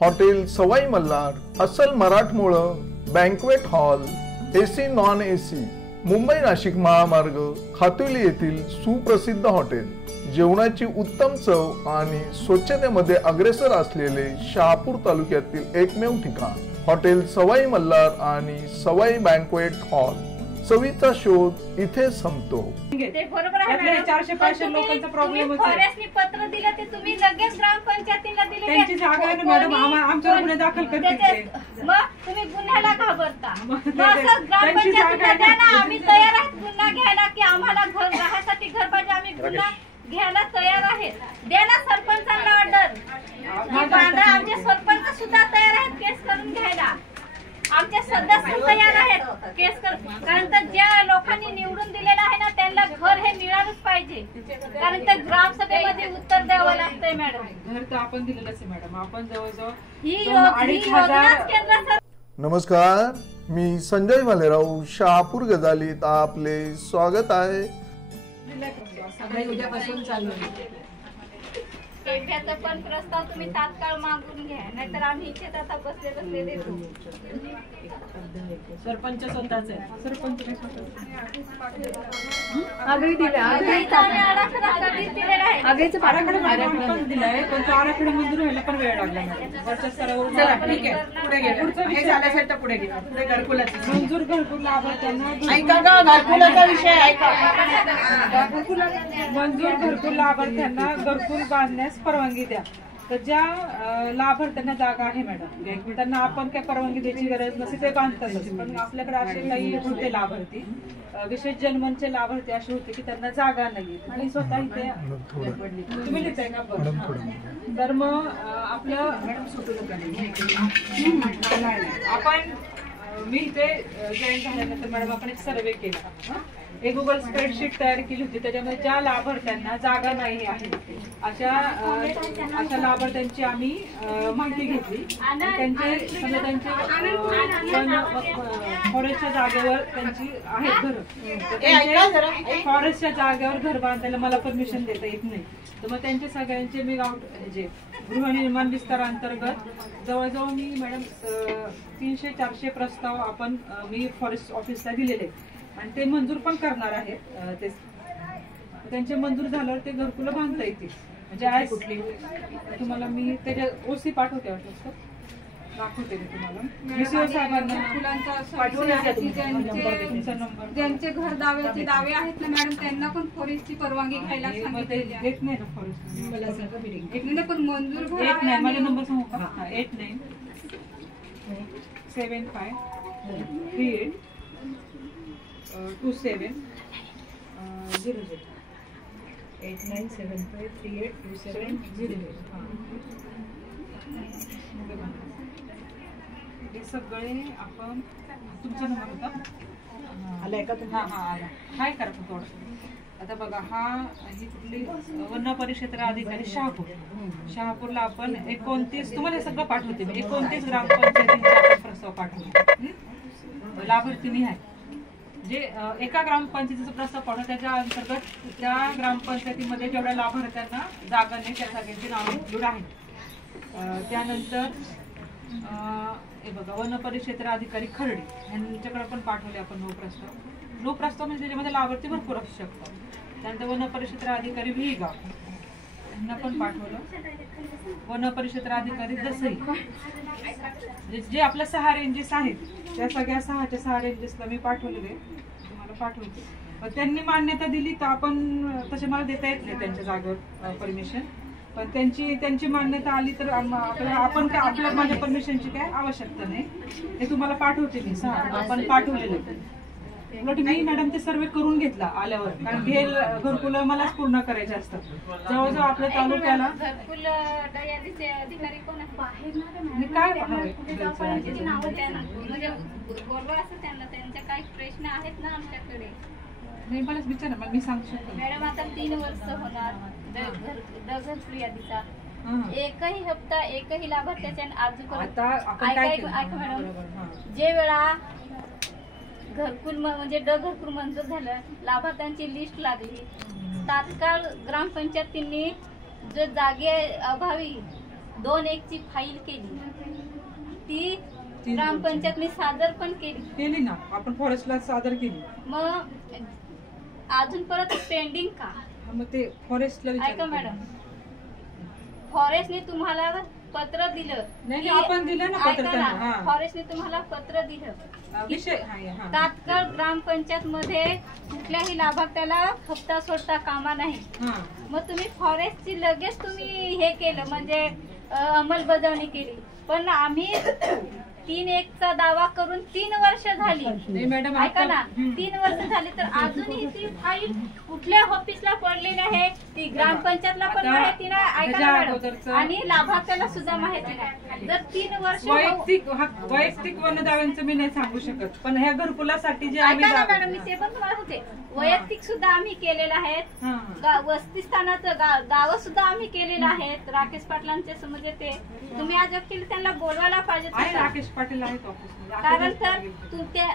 Hotel Sawai Malhar, अस्सल मराठमोळं, banquet hall, AC non AC, Mumbai Nashik महामार्ग, खातुली येथील सुप्रसिद्ध हॉटेल, जेवणाची उत्तम चव आणि स्वच्छतेमध्ये अग्रेसर असलेले शहापूर तालुक्यातील एकमेव ठिकाण हॉटेल सवाई मल्हार आणि सवाई बँक्वेट हॉल। चवीचा शोध इथे संपतो। ते बरोबर आहे, 400-500 लोकांचा प्रॉब्लेम होता। फॉरेस्टने पत्र दिलं ते तुम्ही लगेच ग्रामपंचायतीला दिले, त्यांची जागा आहे ना मॅडम, आमच्यावर गुन्हे दाखल करते, मग तुम्ही गुन्ह्याला घाबरता। असं ग्रामपंचायतीला द्या ना, आम्ही तयार आहोत गुन्हा घ्यायला की आम्हाला घर राहण्यासाठी घर पाहिजे, आम्ही गुन्हा घ्यायला तयार आहेत। द्या ना सरपंचांना ऑर्डर, आमचे सरपंच सुद्धा तयार आहेत केस करून घ्यायला, आमचे सदस्य तयार आहेत केस कर, कारण तर ज्या लोकांनी निवडून दिलेलं आहे ना त्यांना घर हे मिळालंच पाहिजे, कारण तर ग्रामसभेमध्ये उत्तर द्यावं लागतंय मॅडम। घर तर आपण दिलेलंच आहे मॅडम, आपण जवळजवळ ही योजना केंद्र। नमस्कार, मी संजय भालेराव, शहापूर गजालीत आपले स्वागत आहे। उद्यापासून चालू पेट्याचा पण प्रस्ताव तुम्ही तात्काळ मागून घ्या, नाहीतर आम्ही इथे आता बसले देतो। सरपंच स्वतःच आहे, सरपंच आगळी दिला, आराखडा दिलाय, पण तो आराखडा मंजूर व्हायला पण वेळ लागला वरच्या स्तरावर। ठीक आहे, पुढे घे, पुढचं हे झालं असेल तर पुढे घे, पुढे घरकुलाचं मंजूर, घरकुल लाभार्थ्यांना ऐका का, घरकुलाचा विषय ऐका, मंजूर घरकुल लाभार्थ्यांना घरकुल बांधण्यास परवानगी द्या। तर ज्या लाभार्थ्यांना जागा आहे मॅडम त्यांना आपण काय परवानगी द्यायची गरज नसते, ते बांधतातच, पण आपल्याकडे असे काही होते लाभार्थी, विशेष जन्मचे लाभार्थी असे होते की त्यांना जागा नाही, आणि स्वतः इथे तुम्ही लिहिताय का? तर मग आपलं आपण मी इथे जॉईन झाल्यानंतर मॅडम आपण एक सर्वे केला, एक गुगल स्प्रेडशीट तयार केली होती, त्याच्यामध्ये ज्या लाभार्थ्यांना जागा नाही आहे अशा लाभार्थ्यांची आम्ही माहिती घेतली, त्यांचे समजा त्यांचे फॉरेस्टच्या जागेवर त्यांची आहेत घर, फॉरेस्टच्या जागेवर घर बांधायला मला परमिशन देता येत नाही, तर मग त्यांचे सगळ्यांचे मी जे गृहनिर्माण विस्तारांतर्गत जवळजवळ मी मॅडम 300-400 प्रस्ताव आपण मी फॉरेस्ट ऑफिसला दिलेले आणि ते मंजूर पण करणार आहेत। ते त्यांचे मंजूर झाल्यावर ते घरकुलं बांधता येतील, म्हणजे आहे कुठली तुम्हाला मी त्याच्या ओसी पाठवते, दाखवते मी तुम्हाला विसीओ साहेबांना ज्यांचे घर दावे आहेत ना मॅडम त्यांना पण फॉरेस्टची परवानगी घ्यायला सांगितलेली आहे। येत नाही ना फॉरेस्ट, एक नाही पण मंजूर येत नाही, माझा नंबर सांगू का? 897538 2700 8975382700। हे सगळे आपण तुमचा नंबर होता आलाय का तुम्ही? हा आला, काय करा थोडं। आता बघा ही कुठली वन परिक्षेत्र अधिकारी शहापूरला आपण 29 तुम्हाला हे सगळं पाठवते मी, 29 ग्रामपंचायतींचा प्रस्ताव पाठवते, लाभार्थी आहे जे एका ग्रामपंचायतीचा प्रस्ताव पाठवतो, त्याच्या अंतर्गत त्या ग्रामपंचायतीमध्ये जेवढ्या लाभार्थ्यांना जागा नाही त्या सगळ्यांची नाव इंक्लूड आहेत। त्यानंतर हे बघा वन परिक्षेत्र अधिकारी खर्डे यांच्याकडे पण पाठवले आपण 9 प्रस्ताव म्हणजे त्याच्यामध्ये लाभार्थी भरपूर असू शकतात। त्यानंतर वन परिक्षेत्र अधिकारी विहीगाव यांना पण पाठवलं, वन परिक्षेत्र अधिकारी दसई जे आपल्या 6 रेंजेस आहेत त्या सगळ्या 6 रेंजेसला मी पाठवलेले, तुम्हाला पाठवते, पण त्यांनी मान्यता दिली तर आपण तसे मला देता येत नाही त्यांच्या जागेवर परमिशन, पण त्यांची मान्यता आली तर आपण काय आपल्या माझ्या परमिशनची काय आवश्यकता नाही, हे तुम्हाला पाठवते मी, आपण पाठवलेलं उलट मी मॅडम ते सर्वे करून घेतला आल्यावर, कारण हे घरकुल मलाच पूर्ण करायचे असतात जवळजवळ आपल्या तालुक्याला। घरकुल अधिकारी कोण काय त्यांचे काही प्रश्न आहेत ना आमच्याकडे, नाही मलाच विचार ना, मी सांगू शकतो मॅडम। आता 3 वर्ष होणार घरकुल यादीचा, एकही हप्ता एकही लाभार्थ्याच्या आजूपर्यंत मॅडम जे वेळा घरकुल म्हणजे घरकुल मंजूर झालं, लाभार्थ्यांची लिस्ट लागली, तात्काळ ग्रामपंचायतींनी जो जागे अभावी 2-1 ची फाईल केली, ती ग्रामपंचायतने सादर पण केली ना, आपण फॉरेस्टला सादर केली. मग अजून परत पेंडिंग का? मग ते फॉरेस्टला ऐका मॅडम, फॉरेस्टने तुम्हाला पत्र दिलं, नाही आपण दिलं ना पत्र त्यांना. फॉरेस्टने तुम्हाला पत्र दिलं विषय तात्काळ ग्रामपंचायत मध्ये कुठल्याही लाभार्थ्याला हप्ता सोडता कामा नाही. मग तुम्ही फॉरेस्टची लगेच तुम्ही हे केलं, म्हणजे अंमलबजावणी केली. पण आम्ही 3-1 चा दावा करून 3 वर्ष झाली. मॅडम ऐका ना, 3 वर्ष झाली तर अजूनही ती फाईल कुठल्या ऑफिसला पडलेली आहे, ती ग्रामपंचायतला पण माहिती नाही. ऐका ना मॅडम, आणि लाभार्थ्याला सुद्धा माहिती नाही. जर 3 वर्ष वैयक्तिक वनदाव्यांचं मी नाही सांगू शकत, पण ह्या घरकुलासाठी जे ऐका ना मॅडम, मी ते पण तुम्हाला सांगते, वैयक्तिक सुद्धा आम्ही केलेलं आहेत. वस्ती स्थानाचं गाव सुद्धा आम्ही केलेलं आहेत. राकेश पाटलांचे म्हणजे ते तुम्ही आज वकील त्यांना बोलवायला पाहिजे. राकेश पाटील आहेत ऑफिसमध्ये. कारण तर तुमच्या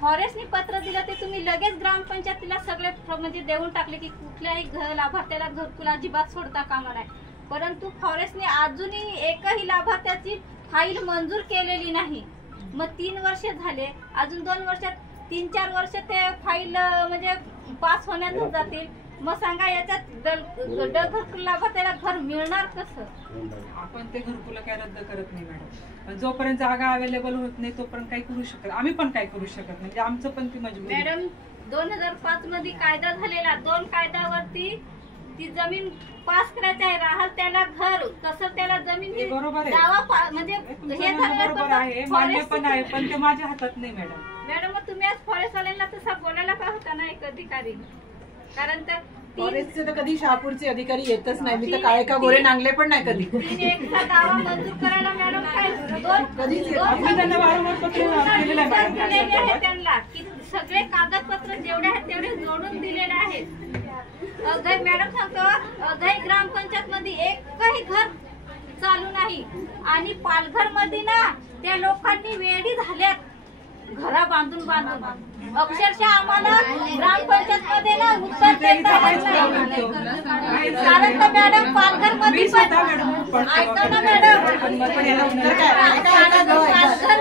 फॉरेस्टने पत्र दिलं ते तुम्ही लगेच ग्रामपंचायतीला सगळे म्हणजे देऊन टाकले की कुठल्याही लाभार्थ्याला घरकुल अजिबात सोडता कामा नाही. परंतु फॉरेस्टने अजूनही एकही लाभार्थ्याची फाईल मंजूर केलेली नाही. मग 3 वर्ष झाले, अजून 2 वर्षात 3-4 वर्ष ते फाईल म्हणजे पास होण्यातच जातील. मग सांगा याच्यात घरकुल लाभार्थ्याला घर मिळणार कसं? आपण ते घरकुल काय रद्द करत नाही मॅडम, जोपर्यंत जागा अवेलेबल होत नाही तोपर्यंत काही करू शकत, आम्ही पण काही करू शकत नाही. म्हणजे आमचं पण ती मजबुरी. मॅडम 2005 मध्ये कायदा झालेला, 2 कायद्यावरती ती जमीन पास करायची आहे. राहल त्याला घर, कसं त्याला जमीन बरोबर दावा म्हणजे हे बरोबर आहे, मान्य पण आहे, पण ते माझ्या हातात नाही मॅडम. मॅडम मग तुम्ही आज फॉरेस्ट वाल्यांना तसं बोलायला का होता ना एक अधिकारी? कारण तर फॉरेस्टचे तर कधी शहापूरचे अधिकारी येतच नाही. मी तर काळे का गोरे नांगले पण नाही कधी. 3-1 चा दावा मंजूर करायला मॅडम काय त्यांना की सगळे कागदपत्र जेवढे आहेत तेवढे जोडून दिलेले आहेत. मॅडम सांगतो, ग्रामपंचायत मध्ये एकही घर चालू नाही. आणि पालघर मध्ये ना त्या लोकांनी वेडी झाल्यात घरा बांधून अक्षरशः आम्हाला ग्रामपंचायत मध्ये ना उत्तर देता येत नाही. कारण तर मॅडम पालघर मध्ये ऐका ना मॅडम, पालघर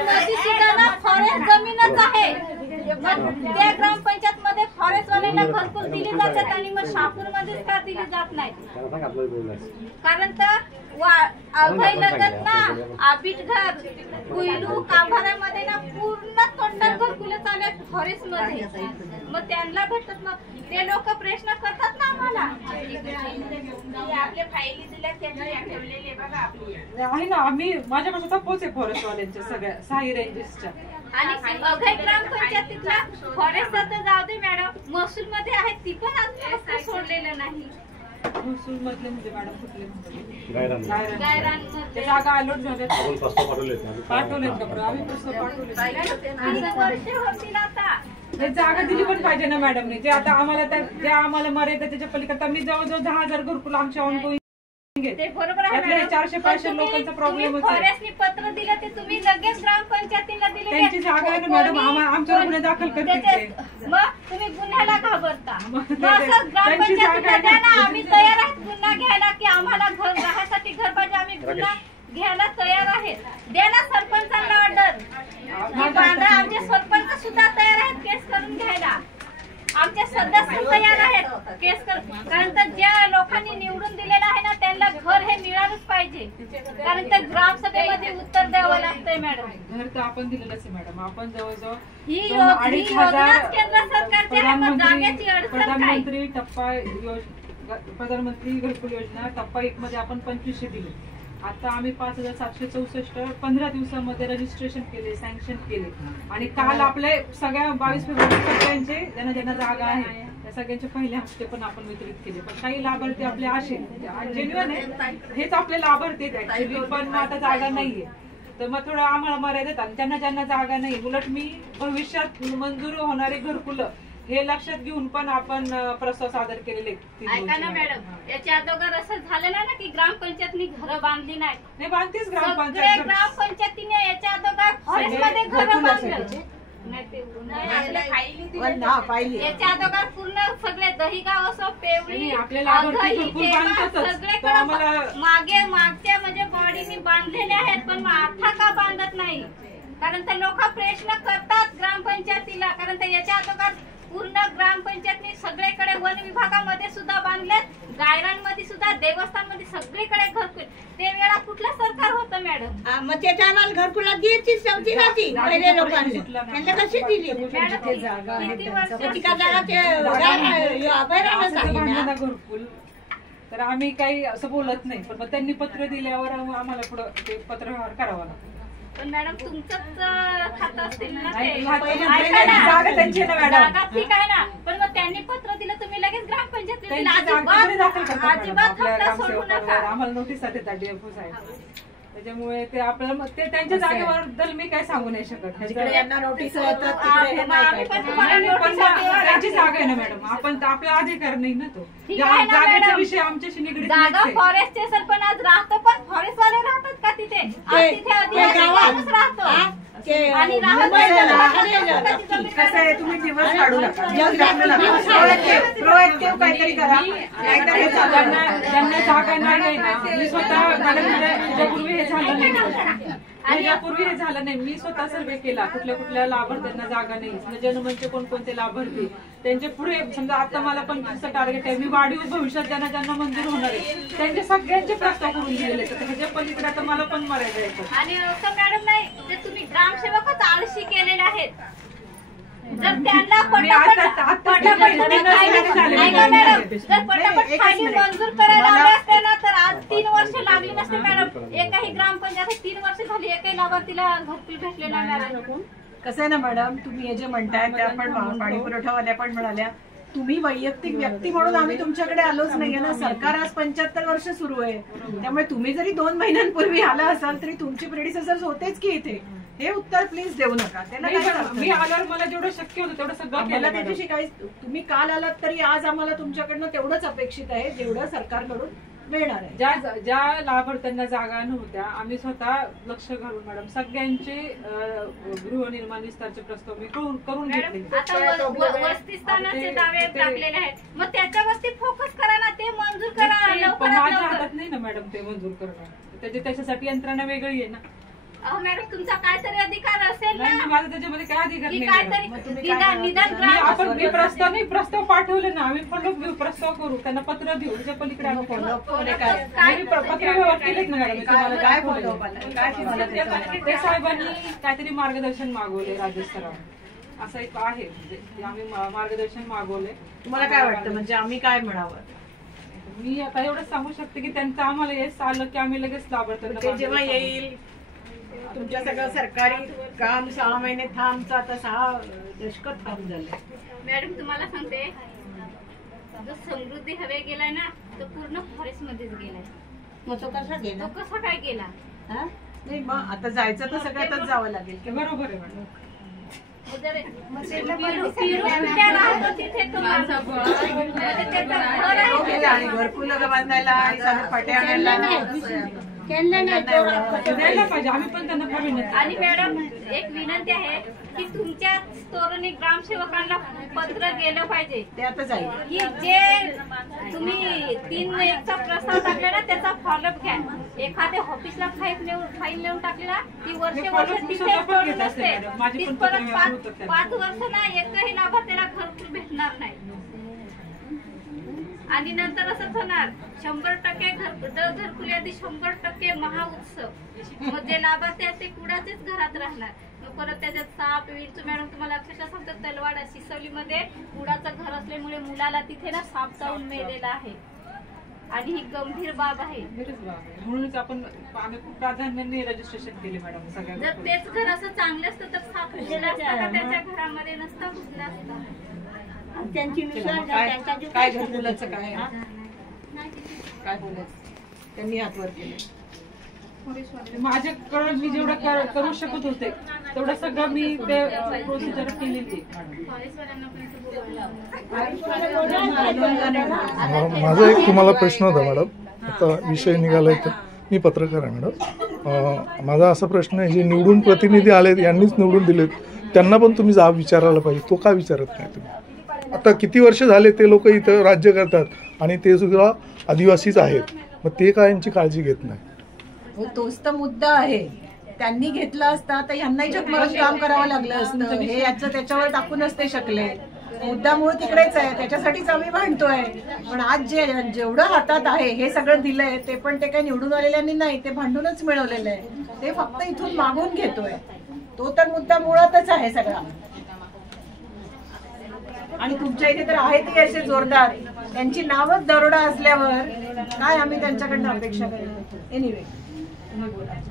मध्ये सुद्धा ना फॉरेस्ट जमीनच आहे. त्या ग्रामपंचायत मध्ये फॉरेस्ट वाल्यांना घरकुल दिली जातात आणि मग शहापूर मध्ये का दिली जात नाही? कारण तर अभय लगत ना आबिट घर कुईलू कांभारामध्ये ना पूर्ण तोंडात घरकुलं चालू आहेत फॉरेस्ट मध्ये. मग त्यांना भेटत, मग ते लोक प्रश्न करतात ना आम्हाला. आपल्या फाईली दिल्या ठेवलेले बघा आपली आहे ना. आम्ही माझ्यापासून तर पोहोचे फॉरेस्ट वाल्यांच्या सगळ्या 6 रेंजेसच्या. आणि अभय ग्रामपंचायतीतला फॉरेस्ट तर जाऊ दे मॅडम, महसूल मध्ये आहेत ती पण अजून सोडलेलं नाही. महसूल मधले म्हणजे मॅडम कुठले गायरान जागा अलॉट झाल्या, पाठवलेत का? आम्ही पुस्तक पाठवले. वर्ष होतील आता. जागा दिली पण पाहिजे ना मॅडमने. जे आता आम्हाला त्या आम्हाला मर्यादा त्याच्या पलीकडे मी जवळजवळ 10,000 घरकुल आमच्या ऑनगोईंग. ते बरोबर आहे. 400-500 लोकांचा प्रॉब्लेम फॉरेस्टने पत्र दिलं ते तुम्ही लगेच ग्रामपंचायतीला दिले. त्यांची जागा आहे ना मॅडम, आमच्यावर गुन्हे दाखल करते. मग तुम्ही गुन्ह्याला घाबरता. ग्रामपंचायतीला द्या ना, आम्ही तयार आहेत गुन्हा घ्यायला की आम्हाला घर राहण्यासाठी घर पाहिजे, आम्ही गुन्हा घ्यायला तयार आहेत. द्या ना सरपंचांना ऑर्डर. आमचे सरपंच सुद्धा तयार आहेत केस करून घ्यायला. आमचे सदस्य तयार आहेत केस कारण तर ज्या लोकांनी निवडून दिलेलं आहे ना त्यांना घर हे मिळालंच पाहिजे. कारण तर ग्रामसभेमध्ये उत्तर द्यावं लागतंय मॅडम. घर तर आपण दिलेलंच आहे मॅडम. आपण जवळजवळ ही योजना केंद्र सरकारची आहे, पण जागेची अडचण काय? प्रधानमंत्री घरकुल योजना टप्पा 1 मध्ये आपण 2500 दिले. आता आम्ही 5,764 15 दिवसामध्ये रजिस्ट्रेशन केले, सँक्शन केले. आणि काल आपले सगळ्या 22 फेब्रुवारी सगळ्यांचे ज्यांना जागा आहे त्या सगळ्यांचे पहिले हप्ते पण आपण वितरित केले. पण काही लाभार्थी आपले असे जेन्युइन आहे, हेच आपले लाभार्थी आहेत ऍक्च्युली, पण आता जागा नाहीये. तर मग थोडं आम्हाला मर्यादेत आणि ज्यांना जागा नाही. उलट मी भविष्यात मंजूर होणारे घरकुलं हे लक्षात घेऊन पण आपण प्रस्ताव सादर केलेले. ऐका ना मॅडम, याच्या अगोदर असं झालं ना की ग्रामपंचायतनी घरं बांधली नाही. बांधतीच ग्रामपंचायत. ग्रामपंचायतीने याच्या अगोदर फॉरेस्ट मध्ये घरं बांधलं. याच्या अगोदर पूर्ण सगळे दहीगाव असो, पेवळी, सगळीकडे मागच्या म्हणजे बॉडीने बांधलेले आहेत, पण आता का बांधत नाही? कारण ते लोक प्रश्न करतात ग्रामपंचायतीला, कारण ते याच्या अगोदर पूर्ण ग्रामपंचायतनी सगळीकडे वन विभागामध्ये सुद्धा बांधले, गायरांमध्ये सुद्धा, देवस्थानमध्ये सगळीकडे घरकुल. ते वेळा कुठलं सरकार होतं मॅडम? मग त्याच्या आम्हाला घरकुला द्यायची सवती नव्हती पहिले लोकांनी, त्यांना कशी दिली? किती वर्ष घरकुल तर आम्ही काही असं बोलत नाही, पण मग त्यांनी पत्र दिल्यावर आम्हाला पुढं ते पत्रव्यवहार करावा लागतो. पण मॅडम तुमचंच खातं असतील ना ते, जागा त्यांची ना मॅडम, जागा ठीक आहे ना, पण मग त्यांनी पत्र दिलं तुम्ही लगेच ग्रामपंचायतीला अजिबात हप्ता सोडू नका. आम्हाला नोटीस देतात DFO साहेब, त्याच्यामुळे ते आपल्याला ते त्यांच्या जागेबद्दल मी काय सांगू नाही शकत. यांना नोटीस त्यांची जागा आहे ना मॅडम, आपण आपला अधिकार नाही ना तो. जागेचा विषय आमच्याशी निगडीत जागा फॉरेस्ट स्टेशन पण आज राहतो, पण फॉरेस्ट वाले राहतात का तिथे? तिथे अधिकारी राहतो आणि कसं आहे, तुम्ही दिवस काढू नका, प्रोएक्टिव्ह काहीतरी करा. ज्यांना जागा नाही, मी स्वतः पूर्वी हे झालं नाही, यापूर्वी हे झालं नाही. मी स्वतः सर्वे केला, कुठल्या कुठल्या लाभार्थ्यांना जागा नाही, जनमनचे कोणकोणते लाभार्थी, त्यांचे पुढे समजा आता मला 25चं टार्गेट आहे, मी वाढीव भविष्यात ज्यांना ज्यांना मंजूर होणार आहे त्यांचे सगळ्यांचे प्रस्ताव करून दिलेले, ह्याच्या पलीकडे आता मला पण मरायचं आहे. आणि मॅडम नाही, जे तुम्ही ग्रामसेवकच आळशी केलेले आहेत, जर त्यांना पटापट फायली मंजूर करायला आले असते ना, तर आज 3 वर्ष लागली नसते मॅडम. एकही ग्रामपंचायत 3 वर्ष झाली, एकही लाभार्थीला घरकुल भेटलेला नाही. कसं आहे ना मॅडम, तुम्ही हे जे म्हणताय त्या पण पाणी पुरवठावाल्या पण म्हणाल्या, तुम्ही वैयक्तिक व्यक्ती म्हणून आम्ही तुमच्याकडे आलोच नाहीये ना. सरकार आज 75 वर्ष सुरू आहे, त्यामुळे तुम्ही जरी 2 महिन्यांपूर्वी आला असाल तरी तुमचे प्रेडिसेसर्स होतेच की इथे. हे उत्तर प्लीज देऊ नका. मी आल्यावर मला जेवढं शक्य होतं तेवढं सगळं मला त्याच्याशी काही, तुम्ही काल आलात तरी आज आम्हाला तुमच्याकडनं तेवढंच अपेक्षित आहे जेवढं सरकारकडून मिळणार आहे. ज्या लाभार्थ्यांना जागा नव्हत्या, आम्ही स्वतः लक्ष घालून मॅडम सगळ्यांचे गृहनिर्माण विस्तारचे प्रस्ताव मी करून घेतले. वस्ती स्थानाचे दावे टाकलेले आहेत, मग त्याच्या वस्ती फोकस करा ना, ते मंजूर करा. माझ्या हातात नाही ना मॅडम ते मंजूर करणं, त्याच्यासाठी यंत्रणा वेगळी आहे ना. मॅडम तुमचा काहीतरी अधिकार असेल ना. माझा त्याच्यामध्ये काय अधिकार नाही. निदान मी प्रस्ताव पाठवले ना, आम्ही फॉलोअप घेऊ, प्रस्ताव करू, त्यांना पत्र देऊ, त्याच्या पलीकडे आम्ही पत्र व्यवहार केलेत ना मॅडम. ते साहेबांनी काहीतरी मार्गदर्शन मागवले राज्यस्तरावर, असं एक आहे, आम्ही मार्गदर्शन मागवले. तुम्हाला काय वाटतं, म्हणजे आम्ही काय म्हणावं? मी आता एवढंच सांगू शकते की त्यांचं आम्हाला यश आलं की आम्ही लगेच लाभार्थ्यांना जेव्हा येईल तुमच्या सगळं सरकारी काम 6 महिने थांबचं, आता 6 दशक थांब झाले. मॅडम तुम्हाला सांगते, जो समृद्धी हवे गेलाय ना, तो पूर्ण फॉरेस्ट मध्येच गेलाय. मग तो कसा गेला? तो कसा काय गेला? नाही, मग आता जायचं तर सगळ्यातच जावं लागेल. बरोबर आहे मॅडम. आणि घरकुल बांधायला पट्या आणायला आम्ही पण त्यांना करून. आणि मॅडम एक विनंती आहे की तुमच्या तोरणी ग्रामसेवकांना पत्र गेलं पाहिजे, ते आता जाईल की जे तुम्ही 3-1चा प्रस्ताव टाकला ना, त्याचा फॉलोअप घ्या. एखाद्या ऑफिसला फाईल नेऊन टाकलेला ती वर्ष तिथे पडून असते, 5 वर्ष ना एकही लाभार्थ्याला घरकुल भेटणार नाही. आणि नंतर असंच होणार, 100% घरकुल यादी 100% महाउत्सव. मग जे लाभार्थी आहेत ते कुणाचेच घरात राहणार. मग परत त्याच्यात साप विंचू. मॅडम तुम्हाला अक्षरशः सांगतो, तलवाडा सिसवलीमध्ये कुडाचं घर असल्यामुळे मुलाला तिथे ना साप चावून मेलेला आहे, आणि ही गंभीर बाब आहे. म्हणूनच आपण प्राधान्याने रजिस्ट्रेशन केले मॅडम सगळ्या. जर तेच घर असं चांगलं असतं तर साप घुसला असता का त्याच्या घरामध्ये? नसता घुसला असता. त्यांची काय घरकुलाचं काय बोलायचं, त्यांनी हातवर केलं. माझ्याकडे मी जेवढं करू शकत होते तेवढं सगळं मी ते प्रोसिजर केलेली. माझा एक तुम्हाला प्रश्न होता मॅडम, आता विषय निघालाय तर मी पत्रकार आहे मॅडम. माझा असा प्रश्न आहे, जे निवडून प्रतिनिधी आलेत यांनीच निवडून दिलेत, त्यांना पण तुम्ही जाब विचारायला पाहिजे. तो का विचारत नाही तुम्ही? आता किती वर्ष झाले ते लोक इथं राज्य करतात आणि ते सुद्धा आदिवासीच आहेत, मग ते काय यांची काळजी घेत नाही? हो, तोच तर मुद्दा आहे. त्यांनी घेतलं असता तर यांनाही जगमरून काम करावं लागलं असतं. हे याचं त्याच्यावर टाकूनच ते शकले. मुद्दा मूळ तिकडेच आहे, त्याच्यासाठीच आम्ही भांडतोय. पण आज जेवढं हातात आहे हे सगळं दिलंय ते पण ते काही निवडून आलेल्यांनी नाही, ते भांडूनच मिळवलेलं आहे. ते फक्त इथून मागून घेतोय. तो तर मुद्दा मुळातच आहे सगळा. आणि तुमच्या इथे तर आहेत असे जोरदार, त्यांची नावच दरोडा असल्यावर काय आम्ही त्यांच्याकडनं अपेक्षा करतो. एनिवे,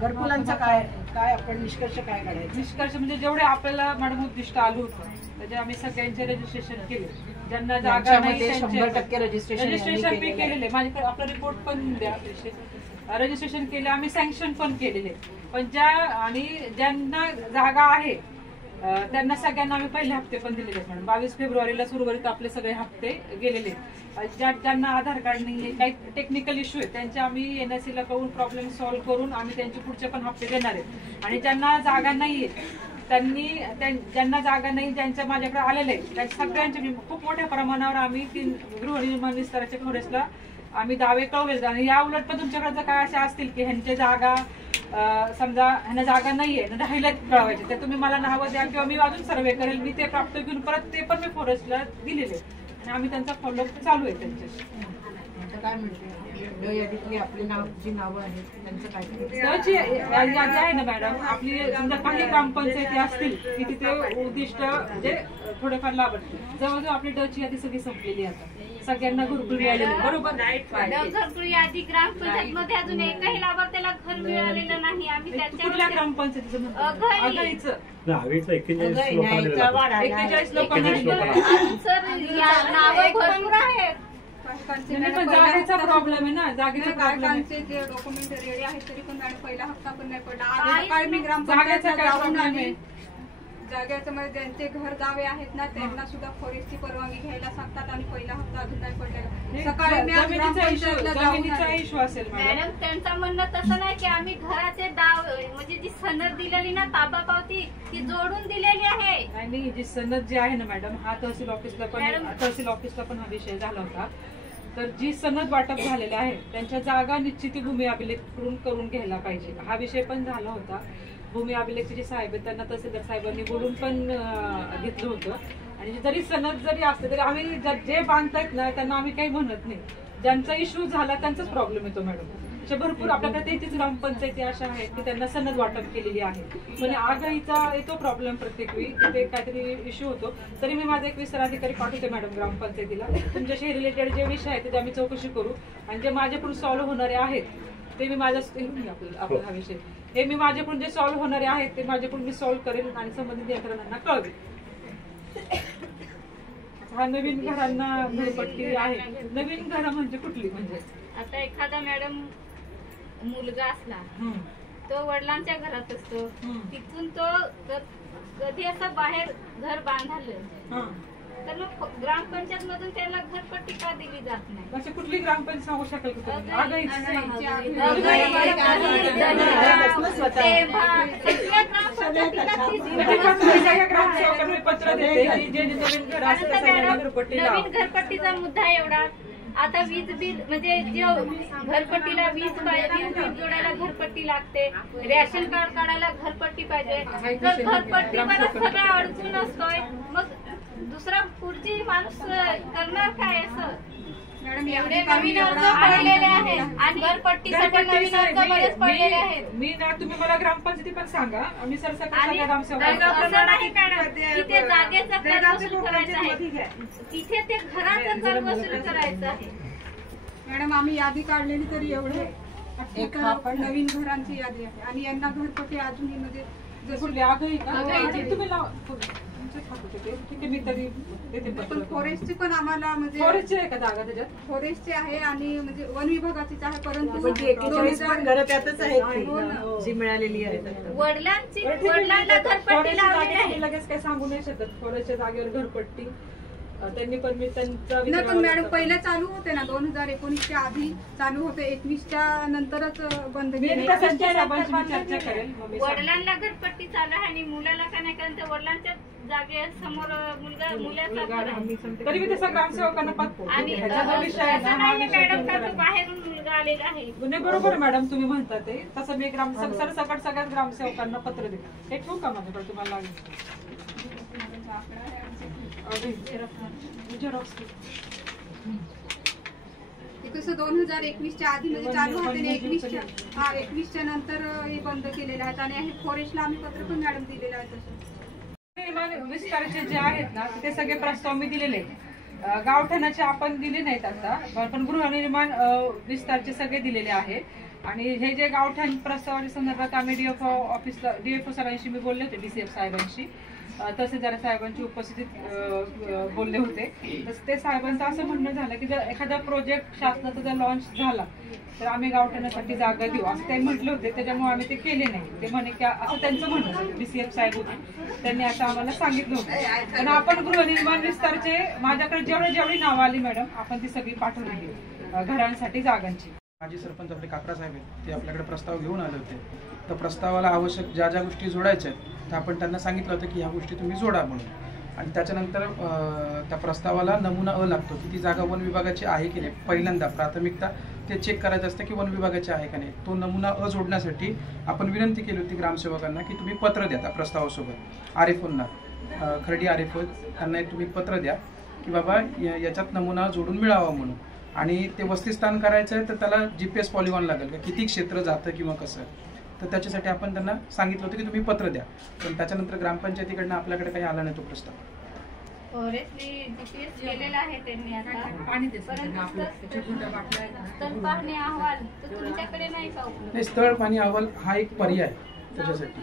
घरकुलांचा काय काय आपण निष्कर्ष काय काढायचा? निष्कर्ष म्हणजे जेवढे आपल्याला मॅडम उद्दिष्ट आलं होतं त्याचे आम्ही सगळ्यांचे रजिस्ट्रेशन केले. ज्यांना जागा नाही 100% रजिस्ट्रेशन पे केलेले. माझ्याकडे आपला रिपोर्ट पण द्या. रजिस्ट्रेशन केले आम्ही, सँक्शन पण केलेले. पण ज्यांना जागा आहे त्यांना सगळ्यांना आम्ही पहिले हप्ते पण दिलेले मॅडम. 22 फेब्रुवारीला उर्वरित आपले सगळे हप्ते गेलेले. ज्यांना आधार कार्ड नाही, काही टेक्निकल इश्यू आहे, त्यांचे आम्ही NSE ला कळून प्रॉब्लेम सॉल्व्ह करून आम्ही त्यांचे पुढचे पण हप्ते देणार आहेत. आणि ज्यांना जागा नाहीये ज्यांना जागा नाही, ज्यांच्या माझ्याकडे आलेले आहे, त्या सगळ्यांचे खूप मोठ्या प्रमाणावर आम्ही गृहनिर्माण विस्ताराच्या फॉरेस्टला आम्ही दावे कळवले. आणि या उलट पण तुमच्याकडे जर काय अशा असतील की ह्यांच्या जागा समजा ह्यांना जागा नाहीये राहिल्यात कळवायचे, तर तुम्ही मला नावं द्या किंवा मी अजून सर्वे करेल. मी ते प्राप्त घेऊन परत ते पण मी फॉरेस्टला दिलेले आणि आम्ही त्यांचा फॉलोअप चालू आहे त्यांच्याशी. काय म्हणते यादीतली आपली जी नावं आहेत त्यांचं काय? यादी आहे ना मॅडम आपली. समजा काही ग्रामपंचायती असतील की तिथे उद्दिष्ट म्हणजे थोडेफार लाभत, जवळजवळ आपली डची यादी सगळी संपलेली आहे. आता सगळ्यांना घरकुल मिळालेले बरोबर. घरकुल यादी ग्रामपंचायत मध्ये अजून एकही लाभार्थ्याला घर मिळालेलं नाही. आम्ही कुठल्या ग्रामपंचायतीचं म्हणतो? 41 लोकांना भरपूर आहेत. पण जागेचा प्रॉब्लेम आहे ना. जागेचा प्रॉब्लेम, जे डॉक्युमेंट रेडी आहेत तरी पण मॅडम पहिला हप्ता पण नाही पडला. जागेचा काय प्रॉब्लेम आहे? जागेच्या मध्ये ज्यांचे घर गावे आहेत ना त्यांना सुद्धा फॉरेस्टची परवानगी घ्यायला सांगतात आणि पहिला हप्ता अजून नाही पडलेला. सकाळी जमिनीचा इश्यू असेल मॅडम. त्यांचं म्हणणं तसं नाही की आम्ही घराचे दाव म्हणजे जी सनद दिलेली ना ताबा पावती ती जोडून दिलेली आहे. नाही, जी सनद जी आहे ना मॅडम, हा तहसील ऑफिसला पण हा विषय झाला होता. तर जी सनद वाटप झालेले आहे त्यांच्या जागा निश्चिती भूमी अभिलेख करून घ्यायला पाहिजे. हा विषय पण झाला होता. भूमी अभिलेखचे जे साहेब आहेत त्यांना तहसीलदार साहेबांनी बोलून पण घेतलं होतं. आणि जरी सनद जरी असते तरी आम्ही जे बांधतायत ना त्यांना आम्ही काही म्हणत नाही. ज्यांचा इश्यू झाला त्यांचाच प्रॉब्लेम येतो मॅडम. अशा भरपूर आपल्याकडे 33 ग्रामपंचायती अशा आहेत की त्यांना सनद वाटप केलेली आहे. म्हणजे आगाईचा येतो प्रॉब्लेम प्रत्येक वेळी, तिथे काहीतरी इश्यू होतो. तरी मी माझा एक विस्तार अधिकारी पाठवते मॅडम ग्रामपंचायतीला. तुमच्याशी रिलेटेड जे विषय आहेत ते आम्ही चौकशी करू आणि जे माझ्याकडून सॉल्व्ह होणारे आहेत ते मी माझ्या आपला हा विषय हे मी माझ्याकडून जे सॉल्व्ह होणारे आहेत ते माझ्याकडून मी सॉल्व्ह करेन आणि संबंधित यंत्रणांना कळवेन. हा नवीन घरांना घरपट्टी आहे. नवीन घरं म्हणजे कुठली? म्हणजे आता एखादा मॅडम मुलगा असला तो वडिलांच्या घरात असतो, तिथून तो कधी असं बाहेर घर बांधायला तर मग ग्रामपंचायत मधून त्याला घरपट्टी का दिली जात नाही? अशी कुठली ग्रामपंचायत सांगू शकाल की नवीन घरपट्टीचा मुद्दा एवढा. आता वीज बिल म्हणजे घरपट्टीला वीज जोडायला घरपट्टी लागते, रेशन कार्ड काढायला घरपट्टी पाहिजे. तर घरपट्टीवर सगळं अडचण असतोय, मग दुसरा पुढची माणूस करणार काय? असं मॅडम एवढे नवीन अर्ज पडलेले आहेत आणि घरपट्टीसाठी नवीन अर्ज बरेच पडलेले आहेत. मी ना तुम्ही मला ग्रामपंचायती पण सांगा, आम्ही सरसकट असं नाही मॅडम, तिथे जागेचं कर वसूल करायचं आहे, तिथे ते घराचं कर वसूल करायचं आहे. मॅडम आम्ही यादी काढलेली तरी एवढे नवीन घरांची यादी आहे आणि यांना घरपट्टी अजूनही म्हणजे फॉरेस्टची पण आम्हाला म्हणजे फॉरेस्टची आहे आणि म्हणजे वन विभागाचीच आहे. परंतु 41 पण घरं त्यातच आहेत जी मिळालेली आहेत. वडिलांना घरपट्टी लावलेली आहे. लगेच काय सांगू नाही शकत. फॉरेस्टच्या जागेवर घरपट्टी त्यांनी पण मी त्यांचा नाही पण मॅडम पहिलं चालू होते ना 2019च्या आधी चालू होते 21च्या नंतरच बंद केले. चर्चा करेल. वडिलांना घरपट्टी चालू आहे आणि मुलाला का नाही कारण त्या वडिलांच्या जागेसमोर मुलगा तरी मी तसं ग्रामसेवकांना पाठवतो आणि मॅडम का तो बाहेरून मुलगा आलेला आहे. नाही बरोबर मॅडम तुम्ही म्हणता ते तसं मी सरसकट सगळ्याच ग्रामसेवकांना पत्र देते. हे ठेवू का माझ्याकडे तुम्हाला लागेल कसं 2021च्या आधी म्हणजे चालू होते 21च्या नंतर हे बंद केलेलं आहे आणि फॉरेस्टला आम्ही पत्र पण मॅडम दिलेलं आहे. तसं विस्ताराचे जे आहेत ना ते सगळे प्रस्ताव मी दिलेले आहेत. गावठाणाचे आपण दिले नाहीत आता पण गृहनिर्माण विस्तारचे सगळे दिलेले आहे. आणि हे जे गावठाण प्रस्तावाच्या संदर्भात आम्ही डीएफओ सरांशी मी बोलले होते DCF साहेबांशी तहसीलदार साहेबांची उपस्थितीत बोलले होते. तर ते साहेबांचं असं म्हणणं झालं की जर एखादा प्रोजेक्ट शासनाचा जर लॉन्च झाला तर आम्ही गावठाणासाठी जागा देऊ असं ते म्हटले होते. त्याच्यामुळे आम्ही ते केले नाही. ते म्हणे की असं त्यांचं म्हणणं होतं. DCF साहेब होते त्यांनी असं आम्हाला सांगितलं होतं. पण आपण गृहनिर्माण विस्तारचे माझ्याकडे जेवढी नावं आली मॅडम आपण ती सगळी पाठवली घरांसाठी जागांची. माजी सरपंच आपले कात्रा साहेब आहेत ते आपल्याकडे प्रस्ताव घेऊन आले होते. तर प्रस्तावाला आवश्यक ज्या ज्या गोष्टी जोडायच्या आहेत तर आपण त्यांना सांगितलं होतं की ह्या गोष्टी तुम्ही जोडा म्हणून. आणि त्याच्यानंतर त्या प्रस्तावाला नमुना लागतो की ती जागा वन विभागाची आहे की नाही. पहिल्यांदा प्राथमिकता ते चेक करायचं असतं की वन विभागाची आहे का नाही. तो नमुना जोडण्यासाठी आपण विनंती केली होती ग्रामसेवकांना की तुम्ही पत्र द्या त्या प्रस्तावासोबत. RFOंना खर्डी RFO त्यांना एक तुम्ही पत्र द्या की बाबा याच्यात नमुना जोडून मिळावा म्हणून. आणि ते वस्तीस्थान करायचं आहे तर त्याला GPS पॉलिगॉन लागेल का किती क्षेत्र जातं किंवा कसं. तर त्याच्यासाठी आपण त्यांना सांगितलं होतं की तुम्ही पत्र द्या. पण त्याच्यानंतर ग्रामपंचायतीकडनं आपल्याकडे काही आला नाही तो प्रस्ताव. GPS केलेला आहे त्यांनी आता स्थळ पाहणी अहवाल तर तुमच्याकडे नाही का उपलब्ध? नाही स्थळ पाहणी अहवाल हा एक पर्याय त्याच्यासाठी.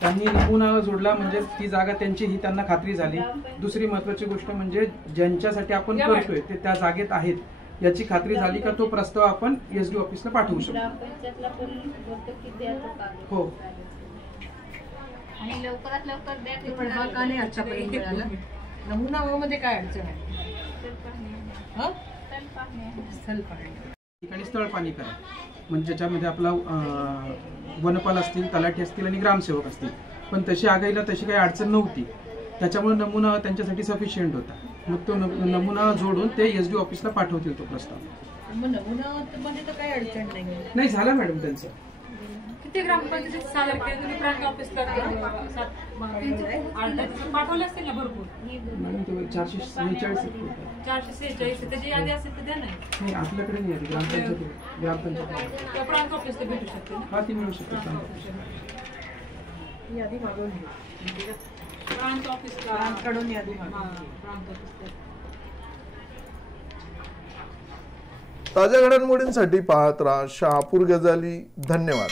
त्यांनी नमुना जोडला म्हणजे ती जागा त्यांची ही त्यांना खात्री झाली. दुसरी महत्वाची गोष्ट म्हणजे ज्यांच्यासाठी आपण करतोय ते त्या जागेत आहेत याची खात्री झाली का तो प्रस्ताव आपण SD ऑफिसला पाठवू शकतो. हो आणि लवकरात लवकर द्या. पण हा का नाही आजच्यापर्यंत मिळाला? नमुनामध्ये काय अडचण आहे? स्थळ पाहणी ठिकाणी स्थळ पाहणी करा म्हणजे ज्याच्यामध्ये आपला वनपाल असतील तलाठी असतील आणि ग्रामसेवक असतील. पण तशी आगाईला तशी काही अडचण नव्हती. त्याच्यामुळे नमुना त्यांच्यासाठी सफिशियंट होता. मग तो नमुना जोडून ते SD ऑफिसला पाठवतील तो प्रस्ताव. नमुनामध्ये तर काही अडचण नाही झालं मॅडम त्यांचं. किती ग्रामपंचायत सादर केले तुम्ही प्रांत ऑफिसला पाठवले असतील ना भरपूर. मॅडम तो 446 446 त्याची यादी असेल तर द्या. नाही आपल्याकडे नाही आहे ग्रामपंचायत प्रांत ऑफिस ते भेटू शकते. हा ती मिळू शकते. यादी मागवून घ्या प्रांत ऑफिसला कडून यादी प्रांत ऑफिस. ताज्या घडामोडींसाठी पाहत राहा शहापूर गजाली. धन्यवाद.